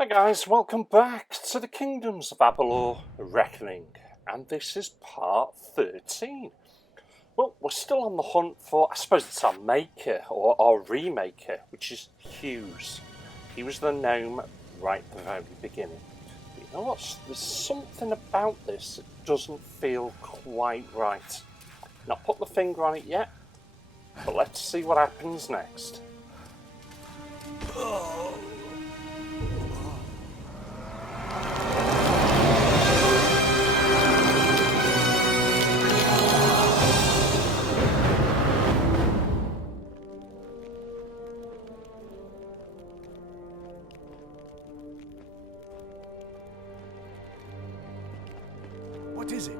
Hi guys, welcome back to the Kingdoms of Amalur Reckoning, and this is part 13. Well, we're still on the hunt for, I suppose it's our maker, or our remaker, which is Hughes. He was the gnome right at the very beginning. But you know what, there's something about this that doesn't feel quite right. Not put the finger on it yet, but let's see what happens next. What is it?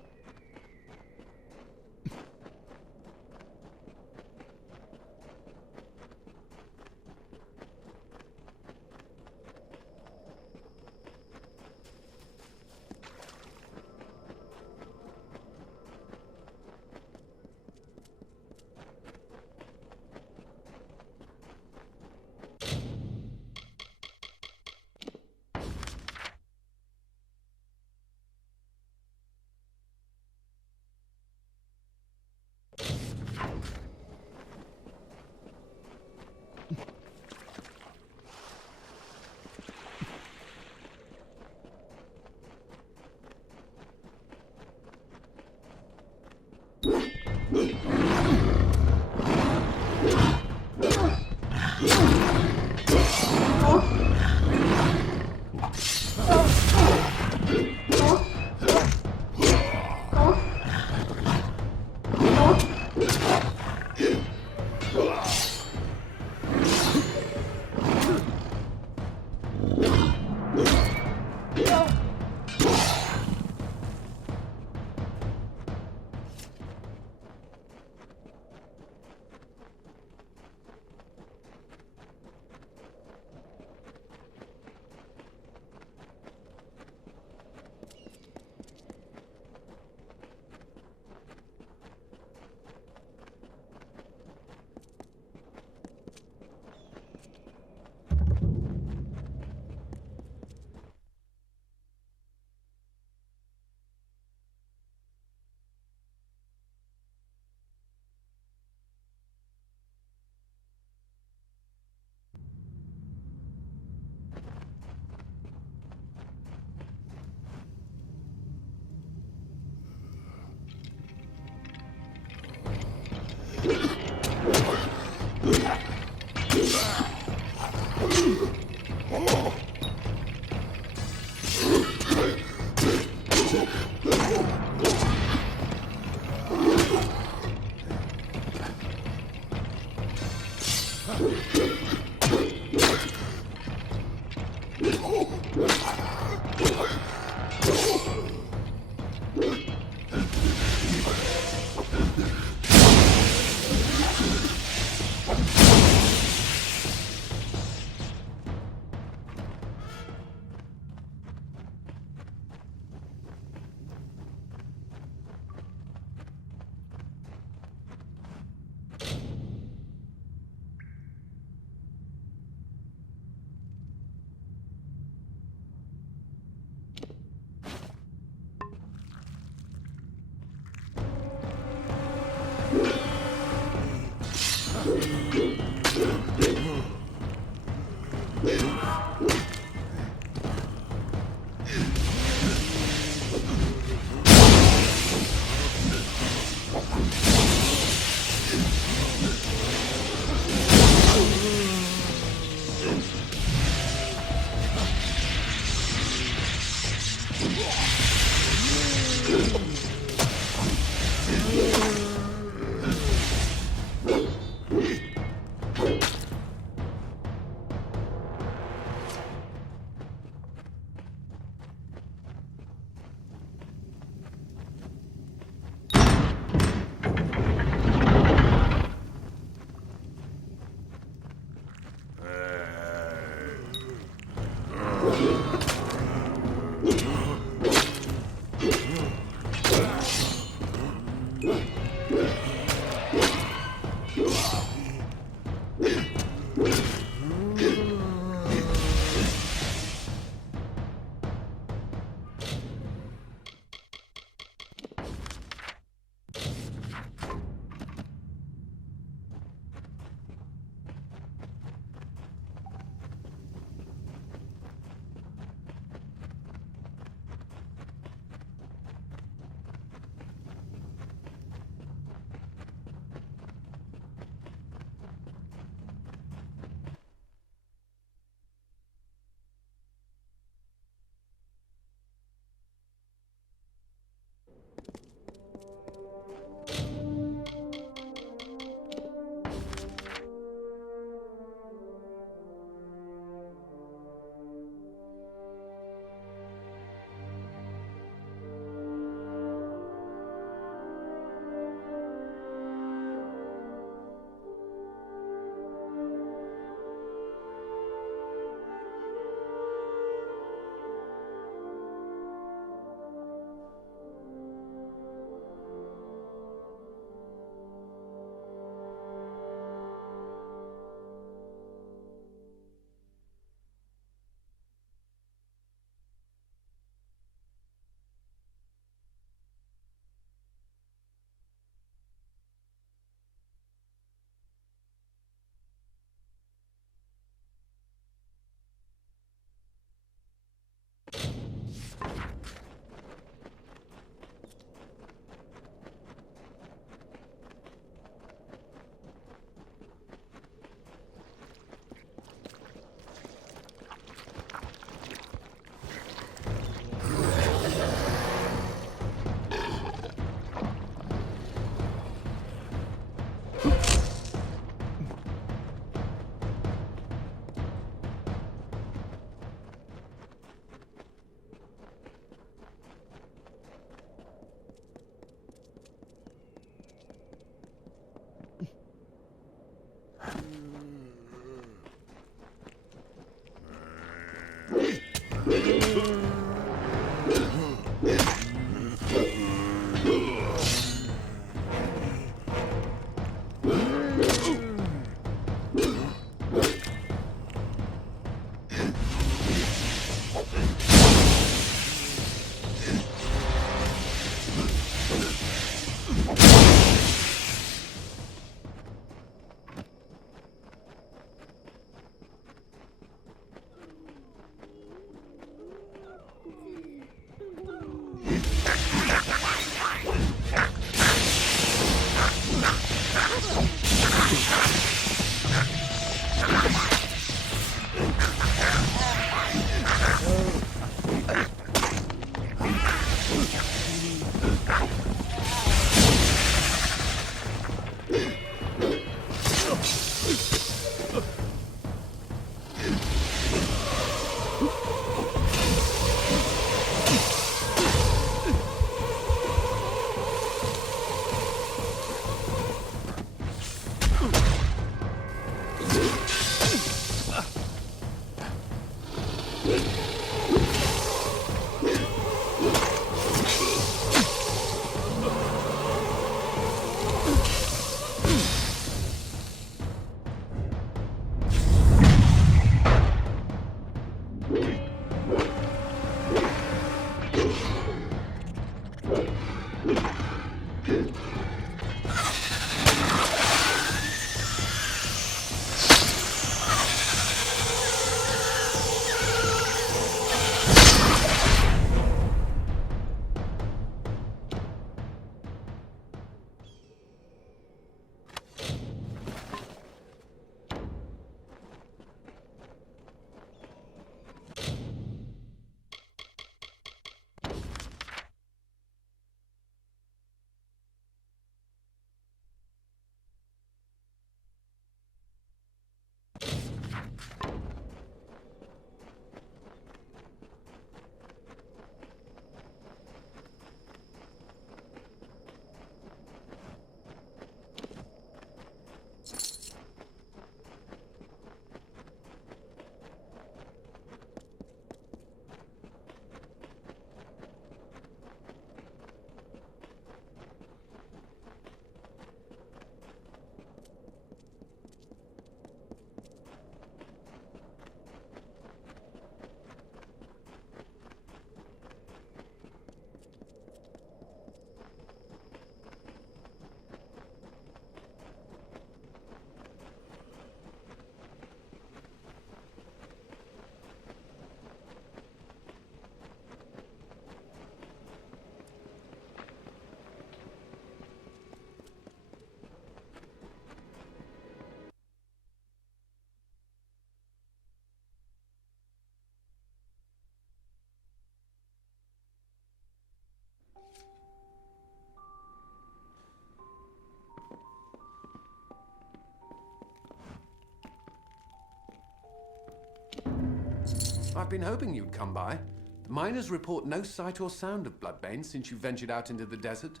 I've been hoping you'd come by. The miners report no sight or sound of Bloodbane since you ventured out into the desert.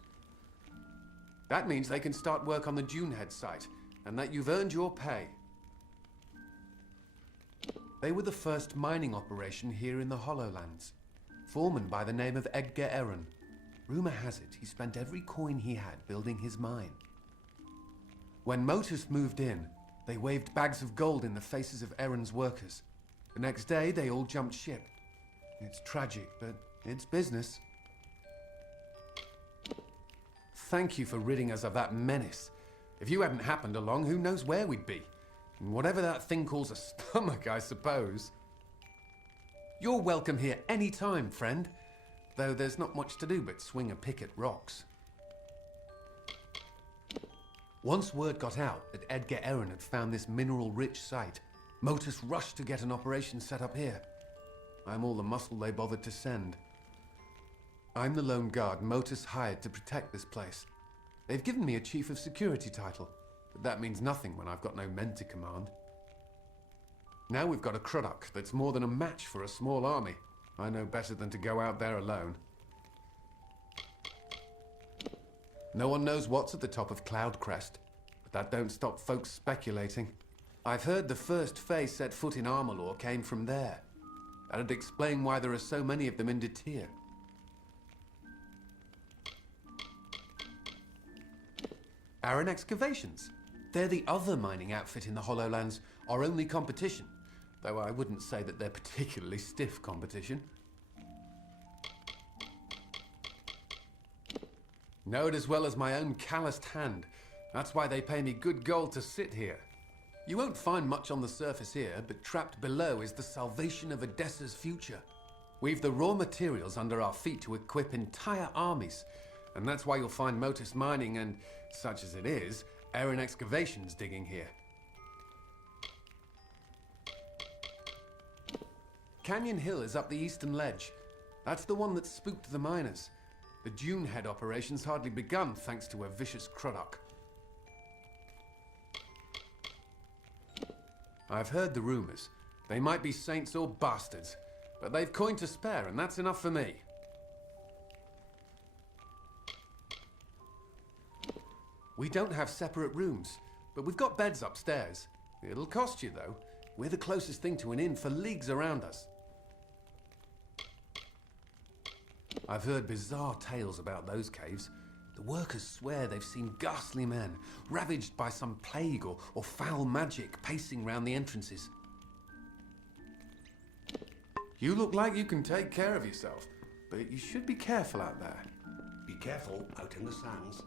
That means they can start work on the Dunehead site, and that you've earned your pay. They were the first mining operation here in the Hollowlands. Foreman by the name of Edgar Aaron. Rumor has it he spent every coin he had building his mine. When Motus moved in, they waved bags of gold in the faces of Aaron's workers. The next day, they all jumped ship. It's tragic, but it's business. Thank you for ridding us of that menace. If you hadn't happened along, who knows where we'd be? Whatever that thing calls a stomach, I suppose. You're welcome here any time, friend. Though there's not much to do but swing a pick at rocks. Once word got out that Edgar Aaron had found this mineral-rich site, Motus rushed to get an operation set up here. I'm all the muscle they bothered to send. I'm the lone guard Motus hired to protect this place. They've given me a Chief of Security title, but that means nothing when I've got no men to command. Now we've got a Cruddock that's more than a match for a small army. I know better than to go out there alone. No one knows what's at the top of Cloudcrest, but that don't stop folks speculating. I've heard the first Fae set foot in Amalur came from there. That'd explain why there are so many of them in Detir. Aaron Excavations. They're the other mining outfit in the Hollowlands, our only competition. Though I wouldn't say that they're particularly stiff competition. Know it as well as my own calloused hand. That's why they pay me good gold to sit here. You won't find much on the surface here, but trapped below is the salvation of Odessa's future. We've the raw materials under our feet to equip entire armies. And that's why you'll find Motus Mining and, such as it is, Aaron Excavations digging here. Canyon Hill is up the eastern ledge. That's the one that spooked the miners. The Dunehead operation's hardly begun thanks to a vicious Cruddock. I've heard the rumors. They might be saints or bastards, but they've coin to spare and that's enough for me. We don't have separate rooms, but we've got beds upstairs. It'll cost you though. We're the closest thing to an inn for leagues around us. I've heard bizarre tales about those caves. The workers swear they've seen ghastly men, ravaged by some plague or foul magic pacing round the entrances. You look like you can take care of yourself, but you should be careful out there. Be careful out in the sands.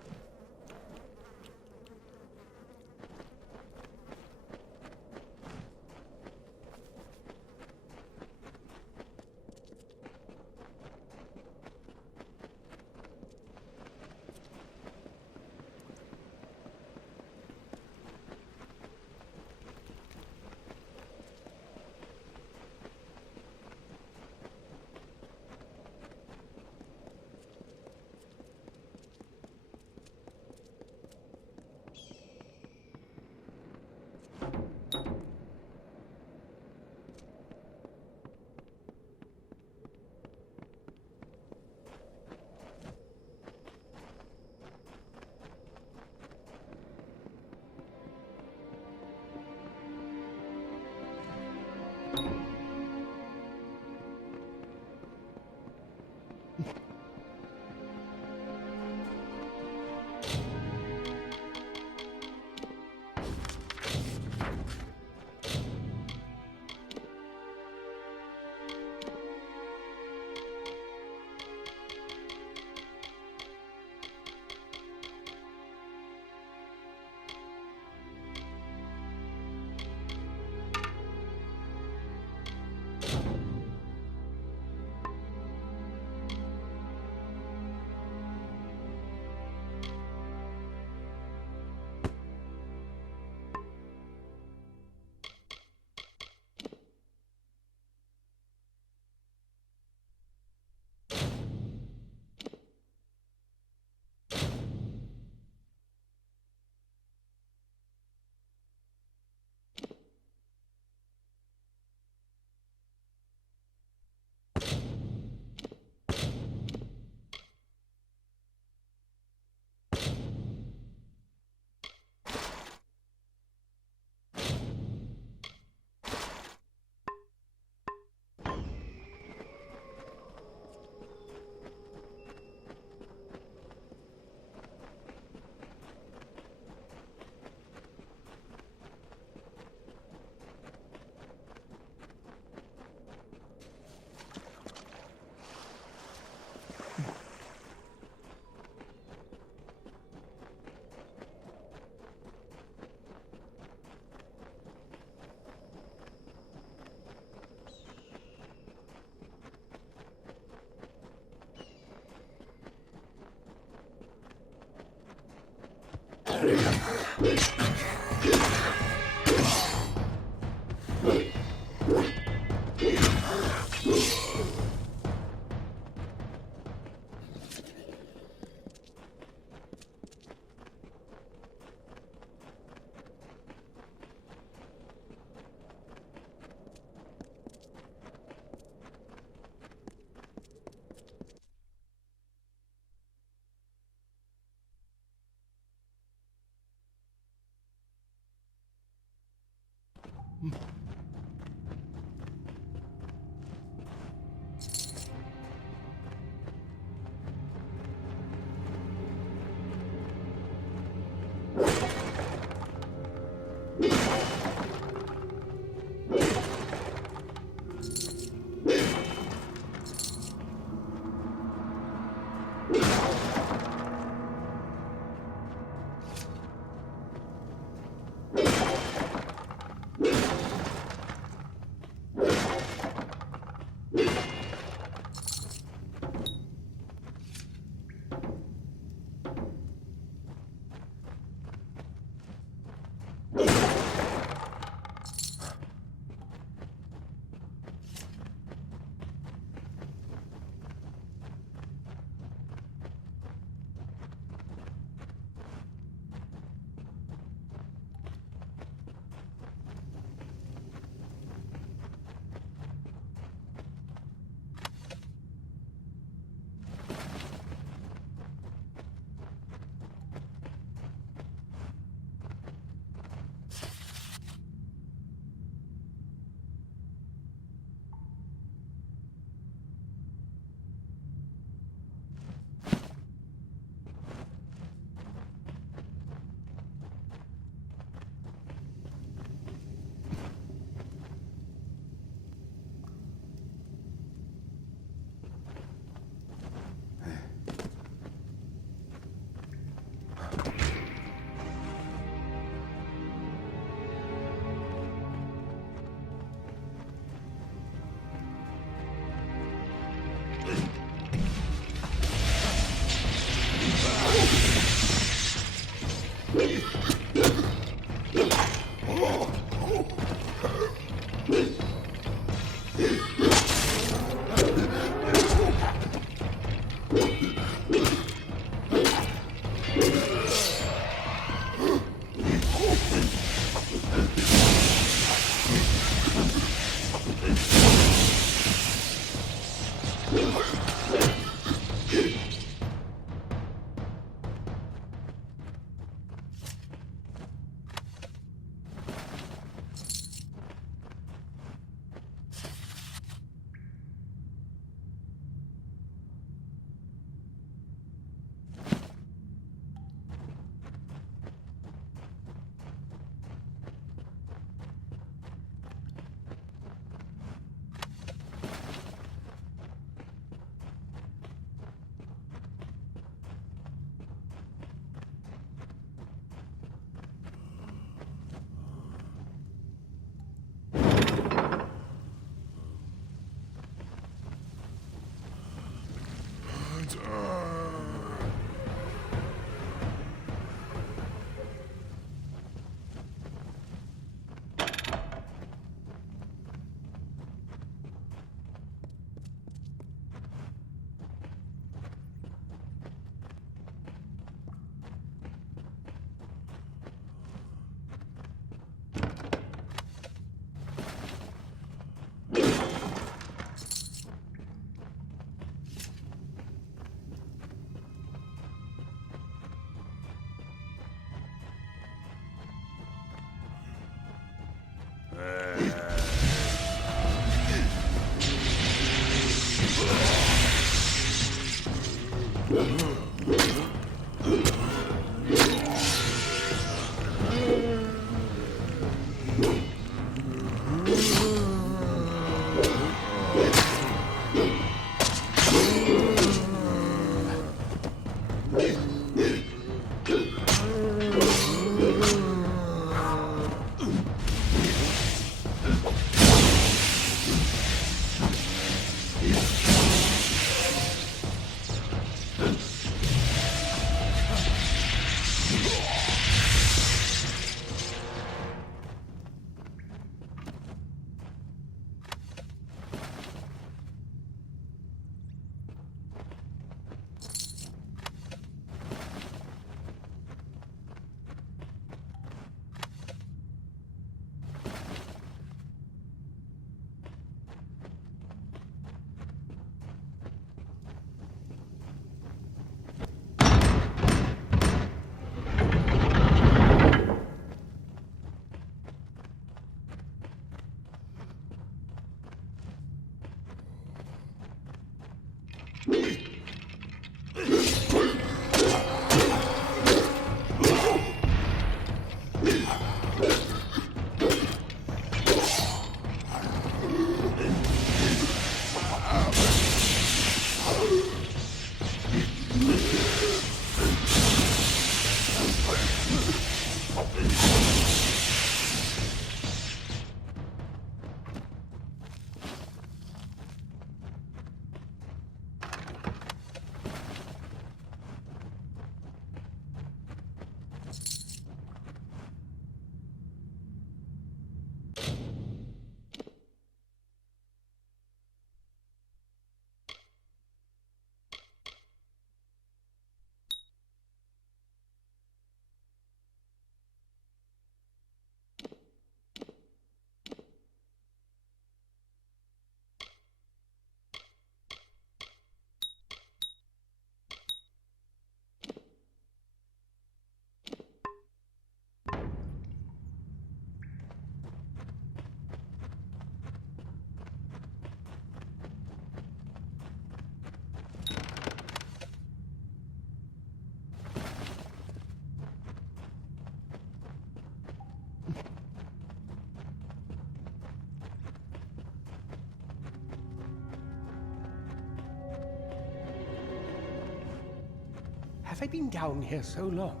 Have I been down here so long?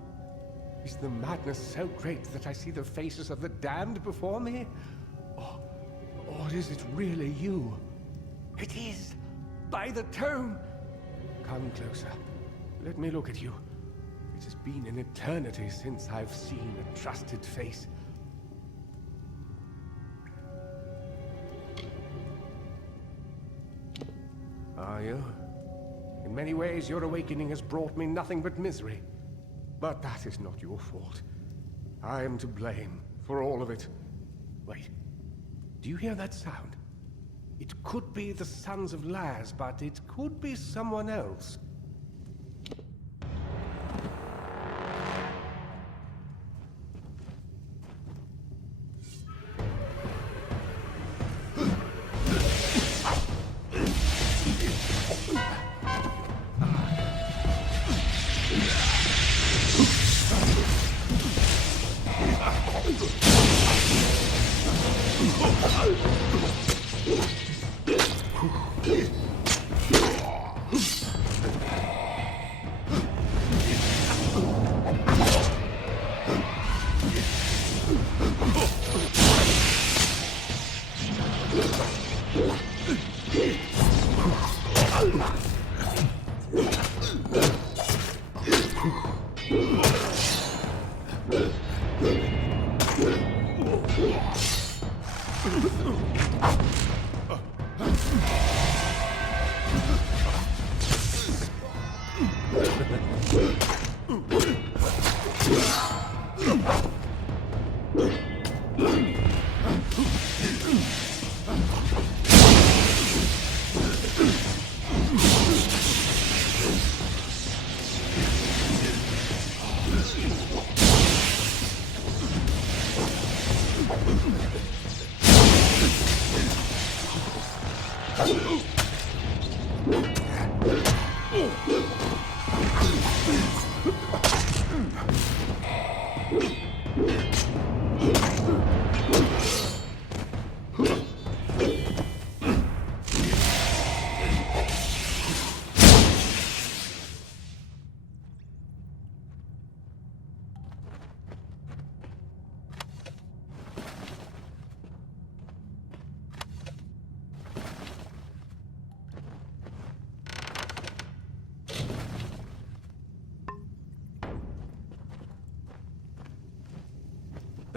Is the madness so great that I see the faces of the damned before me? Or is it really you? It is! By the tome! Come closer. Let me look at you. It has been an eternity since I've seen a trusted face. Are you? In many ways, your awakening has brought me nothing but misery. But that is not your fault. I am to blame for all of it. Wait. Do you hear that sound? It could be the Sons of Laz, but it could be someone else.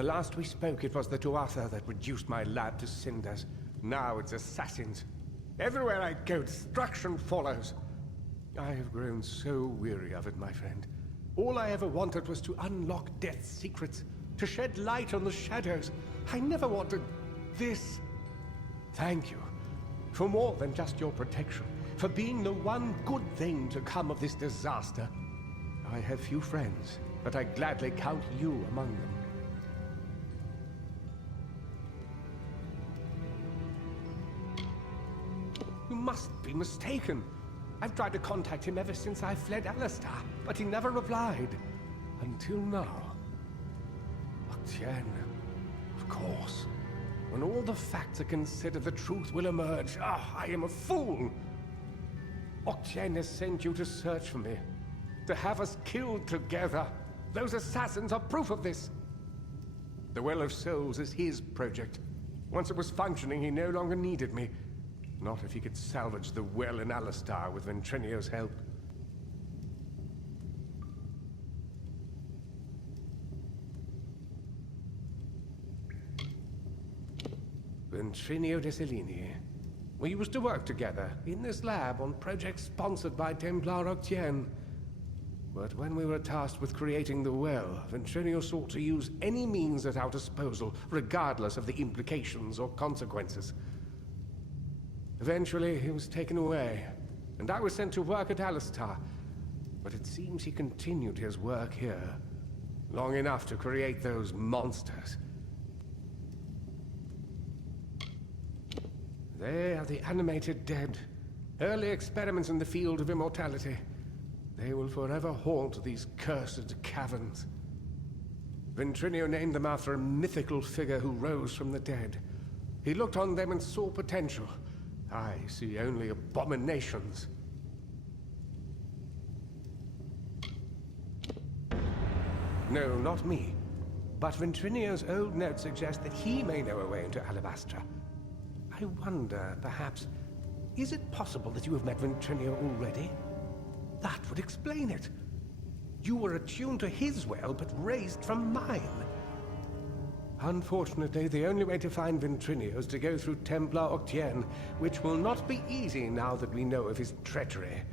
The last we spoke, it was the Tuatha that reduced my lab to cinders. Now it's assassins. Everywhere I go, destruction follows. I have grown so weary of it, my friend. All I ever wanted was to unlock death's secrets, to shed light on the shadows. I never wanted this. Thank you for more than just your protection, for being the one good thing to come of this disaster. I have few friends, but I gladly count you among them. You must be mistaken. I've tried to contact him ever since I fled Alistar, but he never replied. Until now. A Octien. Of course. When all the facts are considered, the truth will emerge. Ah, I am a fool! Octien has sent you to search for me. To have us killed together. Those assassins are proof of this. The Well of Souls is his project. Once it was functioning, he no longer needed me. Not if he could salvage the well in Alistar with Ventrinio's help. Ventrinio de Cellini. We used to work together in this lab on projects sponsored by Templar Octien. But when we were tasked with creating the well, Ventrinio sought to use any means at our disposal, regardless of the implications or consequences. Eventually, he was taken away, and I was sent to work at Alistar. But it seems he continued his work here, long enough to create those monsters. They are the animated dead, early experiments in the field of immortality. They will forever haunt these cursed caverns. Ventrinio named them after a mythical figure who rose from the dead. He looked on them and saw potential. I see only abominations. No, not me. But Ventrinio's old notes suggest that he may know a way into Alabastra. I wonder, perhaps, is it possible that you have met Ventrinio already? That would explain it. You were attuned to his well, but raised from mine. Unfortunately, the only way to find Ventrinio is to go through Templar Octien, which will not be easy now that we know of his treachery.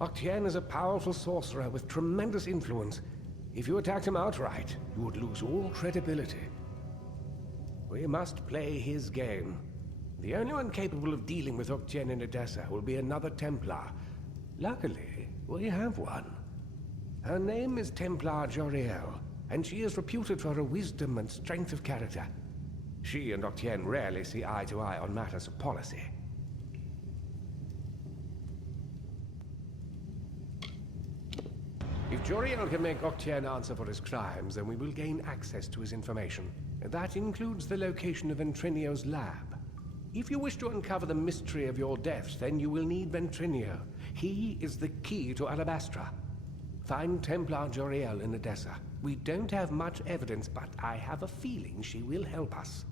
Octien is a powerful sorcerer with tremendous influence. If you attacked him outright, you would lose all credibility. We must play his game. The only one capable of dealing with Octien in Edessa will be another Templar. Luckily, we have one. Her name is Templar Joriel, and she is reputed for her wisdom and strength of character. She and Octien rarely see eye to eye on matters of policy. If Joriel can make Octien answer for his crimes, then we will gain access to his information. That includes the location of Ventrinio's lab. If you wish to uncover the mystery of your deaths, then you will need Ventrinio. He is the key to Alabastra. Find Templar Joriel in Edessa. We don't have much evidence, but I have a feeling she will help us.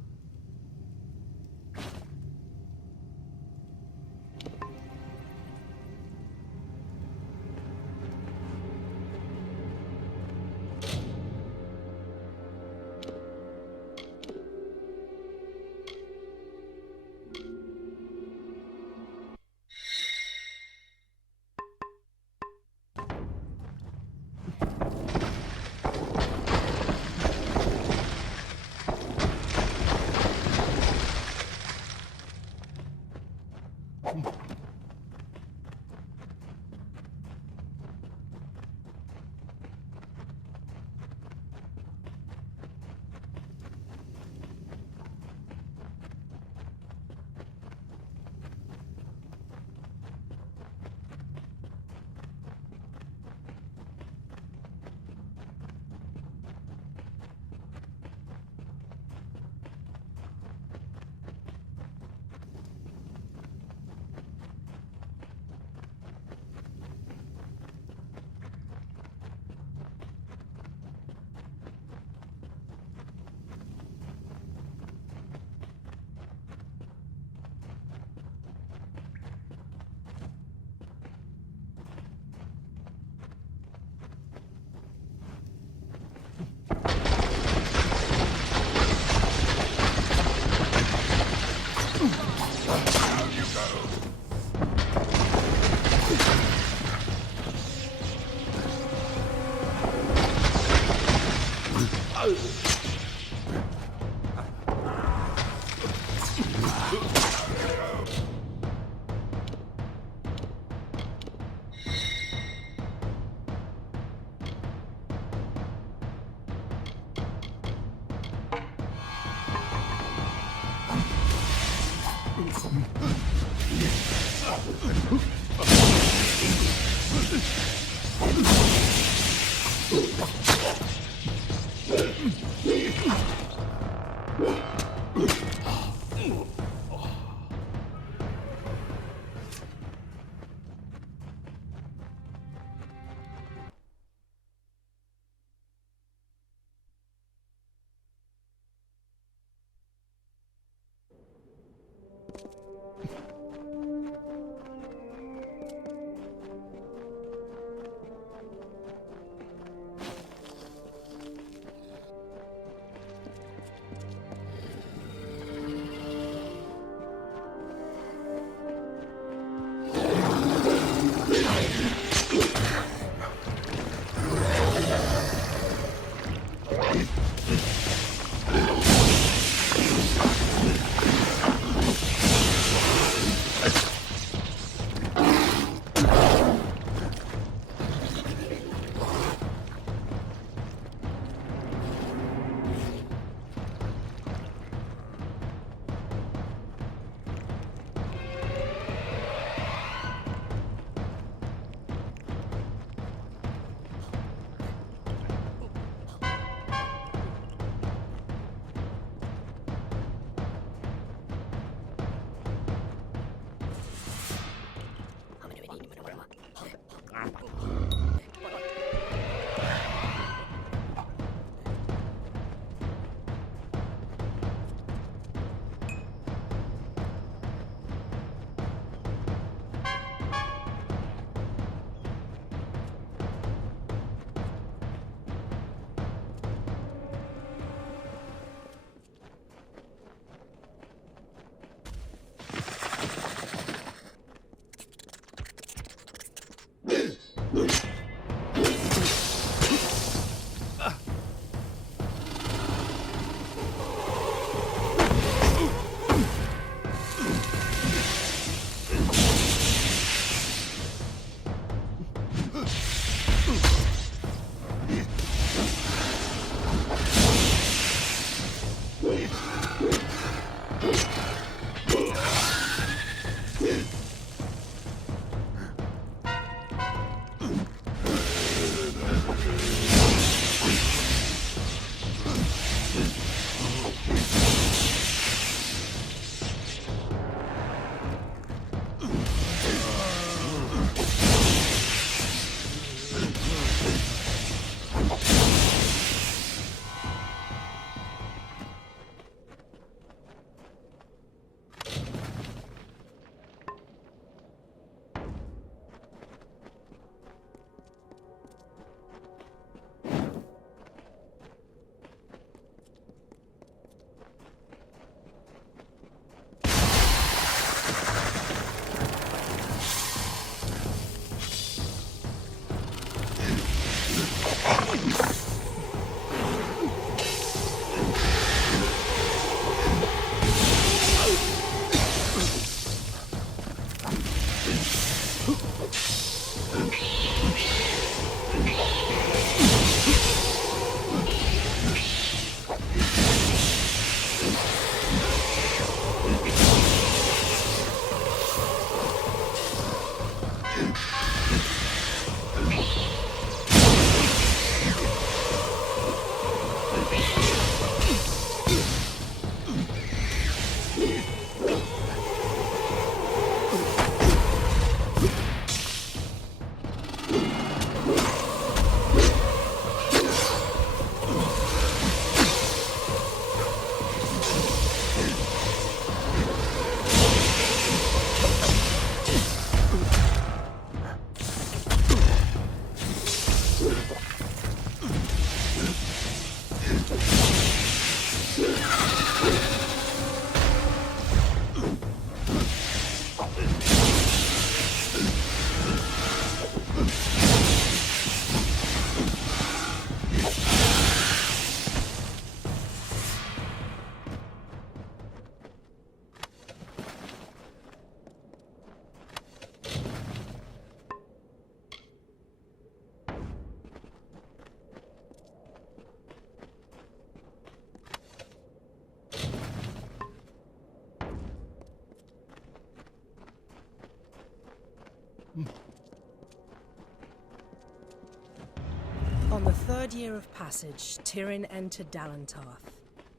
third year of passage, Tyrion entered Dalantarth.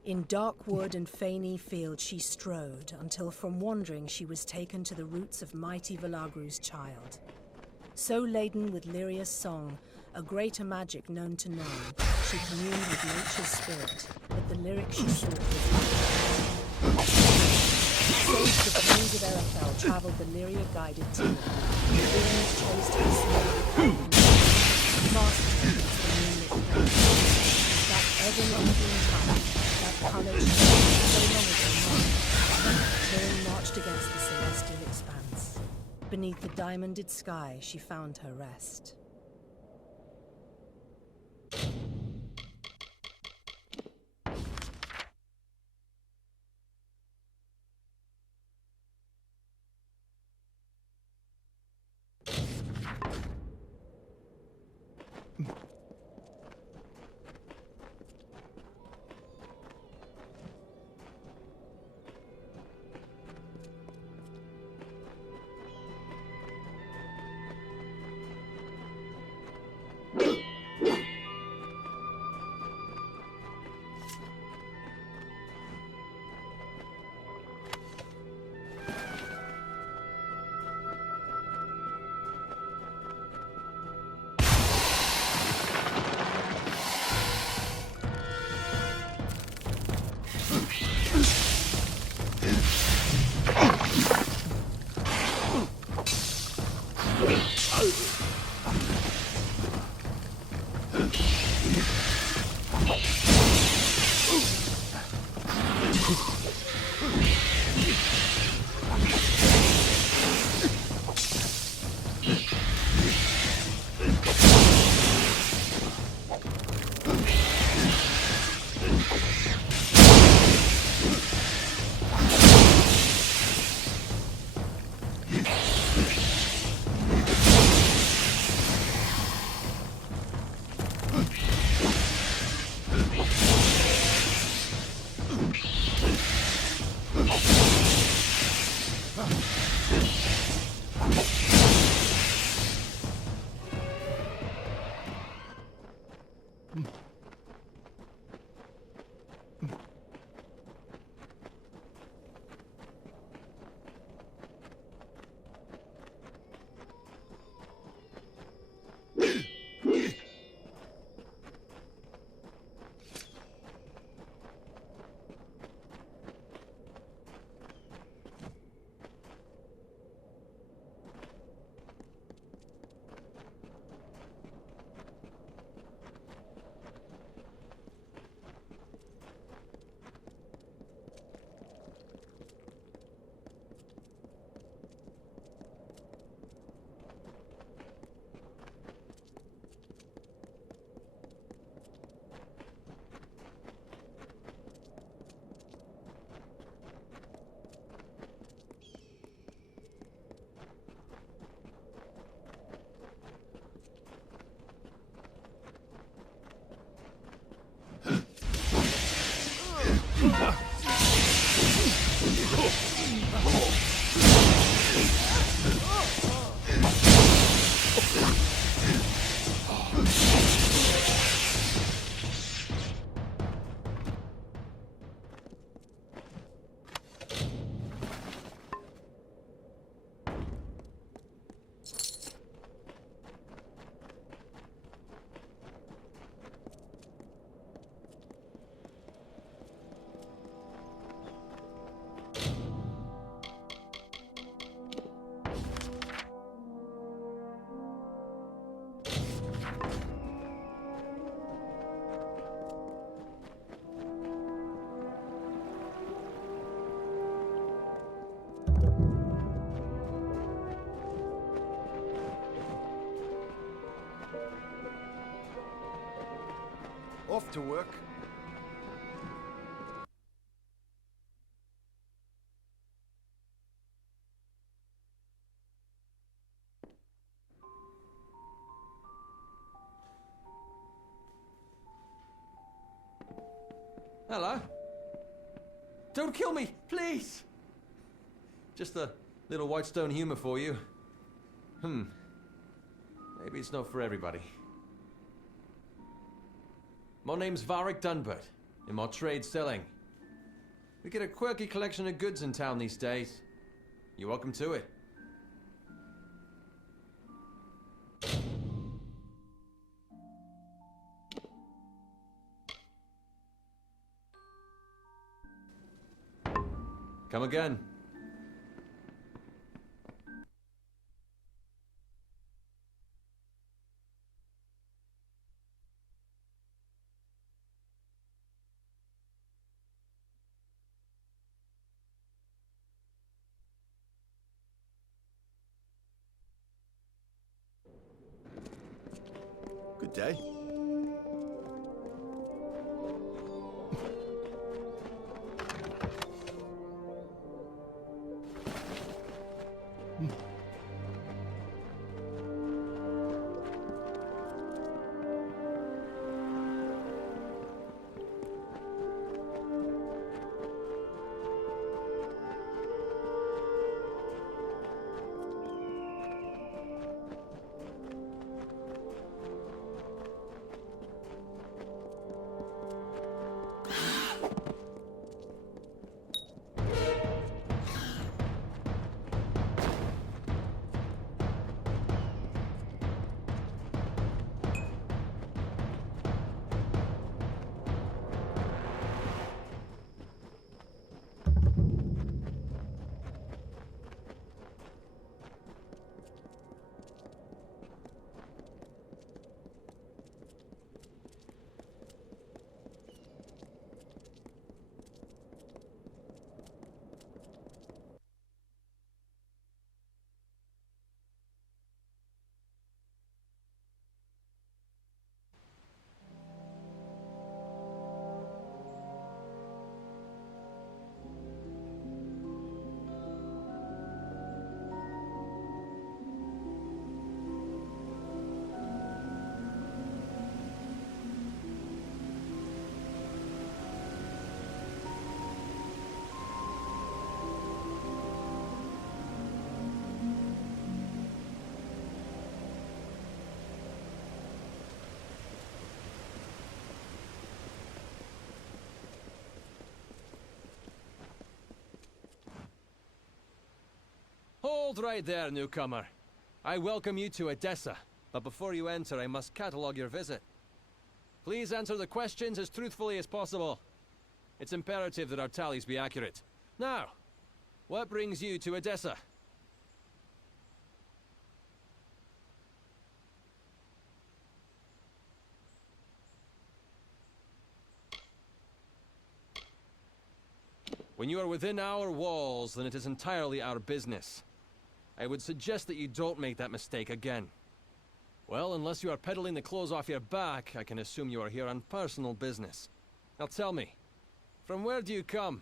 In dark wood and Fainy field she strode, until from wandering she was taken to the roots of mighty Velagru's child. So laden with Lyria's song, a greater magic known to none, she communed with nature's spirit, but the lyric she sought was Save the plains of Erefel travelled the Lyria-guided team. The winds chased her snow, mastered against the moonlit plains. That ever-longing time, that coloured so long ago, Tyrion marched against the celestial expanse. Beneath the diamonded sky, she found her rest. Off to work. Hello. Don't kill me, please. Just a little Whitestone humor for you. Maybe it's not for everybody. My name's Varric Dunbert, in my trade selling. We get a quirky collection of goods in town these days. You're welcome to it. Come again. Good day. Hold right there, newcomer. I welcome you to Edessa, but before you enter, I must catalogue your visit. Please answer the questions as truthfully as possible. It's imperative that our tallies be accurate. Now, what brings you to Edessa? When you are within our walls, then it is entirely our business. I would suggest that you don't make that mistake again. Well, unless you are peddling the clothes off your back, I can assume you are here on personal business. Now tell me, from where do you come?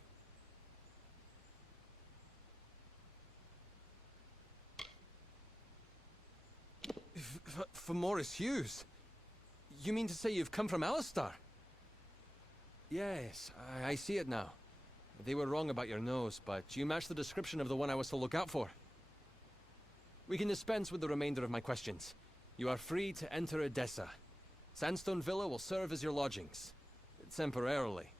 From Morris Hughes? You mean to say you've come from Alistar? Yes, I see it now. They were wrong about your nose, but you match the description of the one I was to look out for. We can dispense with the remainder of my questions. You are free to enter Edessa. Sandstone Villa will serve as your lodgings. Temporarily.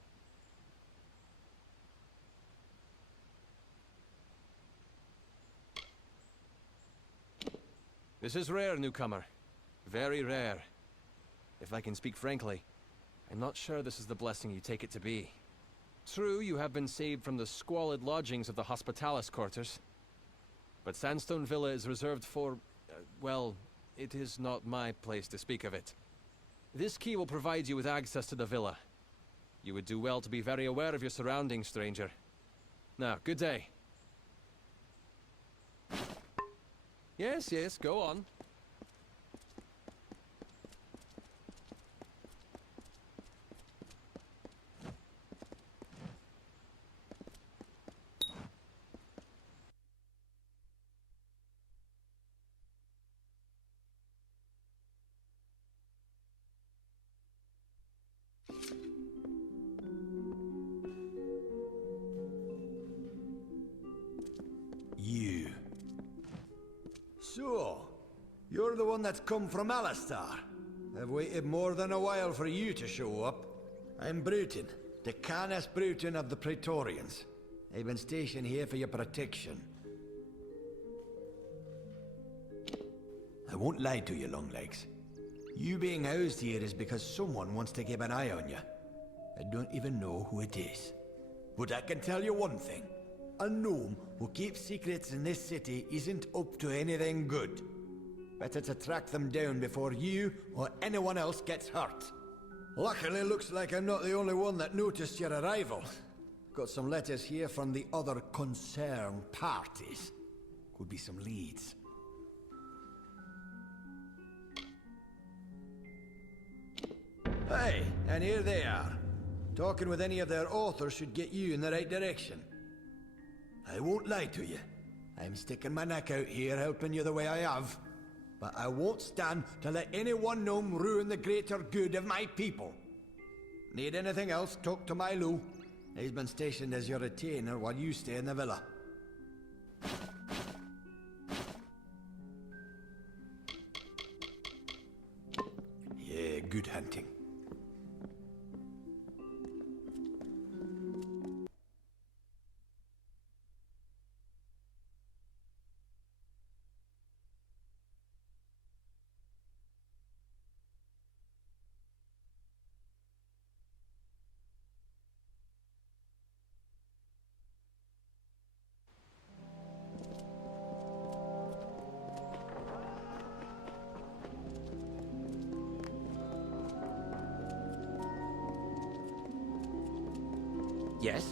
This is rare, newcomer. Very rare. If I can speak frankly, I'm not sure this is the blessing you take it to be. True, you have been saved from the squalid lodgings of the Hospitalis quarters. But Sandstone Villa is reserved for, well, it is not my place to speak of it. This key will provide you with access to the villa. You would do well to be very aware of your surroundings, stranger. Now, good day. Yes, go on. You. So, you're the one that's come from Alistar. I've waited more than a while for you to show up. I'm Bruton, Decanus Bruton of the Praetorians. I've been stationed here for your protection. I won't lie to you, Longlegs. You being housed here is because someone wants to keep an eye on you. I don't even know who it is. But I can tell you one thing. A gnome who keeps secrets in this city isn't up to anything good. Better to track them down before you or anyone else gets hurt. Luckily, looks like I'm not the only one that noticed your arrival. Got some letters here from the other concerned parties. Could be some leads. Hey, and here they are. Talking with any of their authors should get you in the right direction. I won't lie to you. I'm sticking my neck out here helping you the way I have. But I won't stand to let any one gnome ruin the greater good of my people. Need anything else, talk to my Lou. He's been stationed as your retainer while you stay in the villa. Yeah, good hunting. Yes?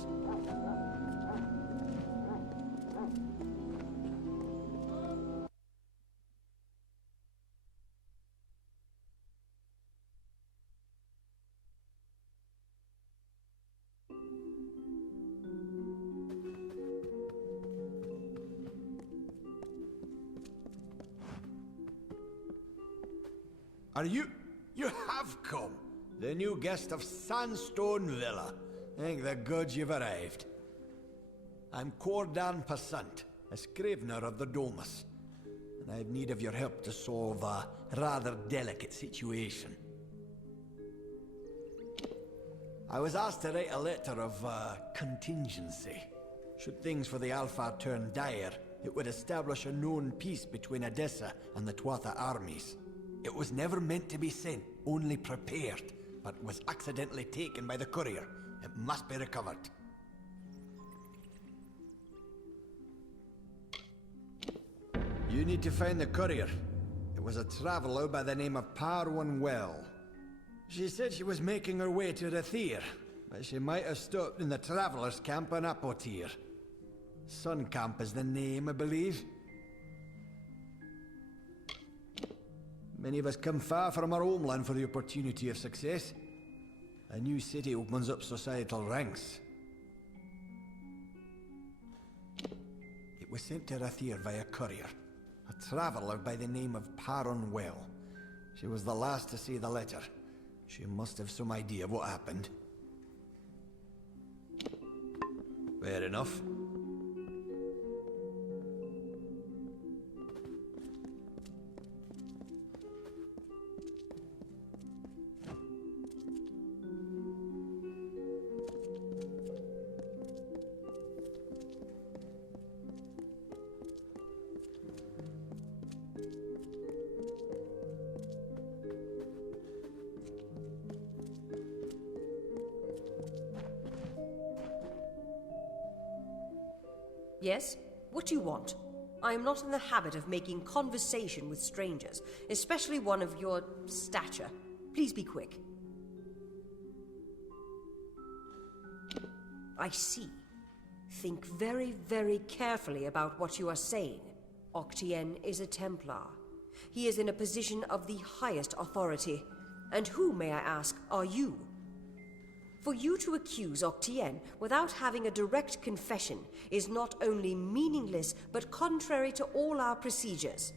Are you... You have come! The new guest of Sandstone Villa. Thank the gods you've arrived. I'm Cordan Passant, a scrivener of the Domus, and I have need of your help to solve a rather delicate situation. I was asked to write a letter of contingency. Should things for the Alpha turn dire, it would establish a known peace between Edessa and the Tuatha armies. It was never meant to be sent, only prepared, but was accidentally taken by the courier. It must be recovered. You need to find the courier. It was a traveler by the name of Parwan Well. She said she was making her way to Rathir, but she might have stopped in the travelers' camp in Apotir. Sun Camp is the name, I believe. Many of us come far from our homeland for the opportunity of success. A new city opens up societal ranks. It was sent to Rathir via courier. A traveller by the name of Parwan Well. She was the last to see the letter. She must have some idea of what happened. Fair enough. Yes? What do you want? I am not in the habit of making conversation with strangers, especially one of your stature. Please be quick. I see. Think very, very carefully about what you are saying. Octien is a Templar. He is in a position of the highest authority. And who, may I ask, are you? For you to accuse Octien without having a direct confession is not only meaningless, but contrary to all our procedures.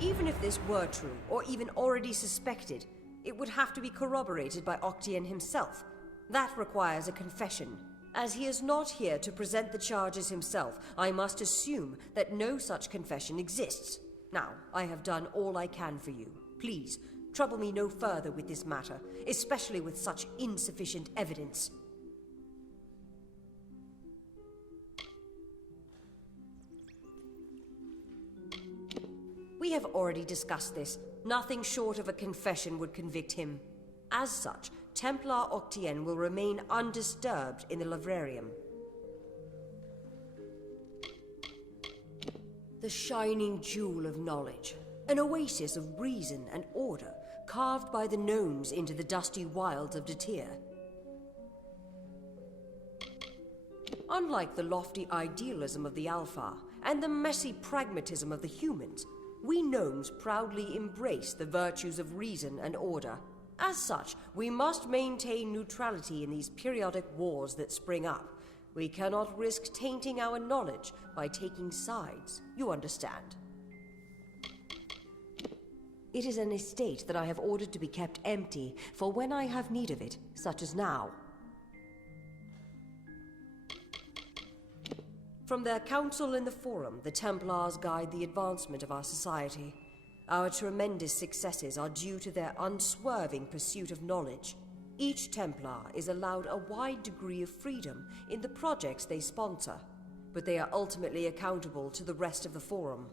Even if this were true, or even already suspected, it would have to be corroborated by Octien himself. That requires a confession. As he is not here to present the charges himself, I must assume that no such confession exists. Now, I have done all I can for you. Please, trouble me no further with this matter, especially with such insufficient evidence. We have already discussed this. Nothing short of a confession would convict him. As such, Templar Octien will remain undisturbed in the Livrarium. The shining jewel of knowledge, an oasis of reason and order, carved by the gnomes into the dusty wilds of Datir. Unlike the lofty idealism of the Alpha and the messy pragmatism of the humans, we gnomes proudly embrace the virtues of reason and order. As such, we must maintain neutrality in these periodic wars that spring up. We cannot risk tainting our knowledge by taking sides, you understand? It is an estate that I have ordered to be kept empty for when I have need of it, such as now. From their council in the Forum, the Templars guide the advancement of our society. Our tremendous successes are due to their unswerving pursuit of knowledge. Each Templar is allowed a wide degree of freedom in the projects they sponsor, but they are ultimately accountable to the rest of the Forum.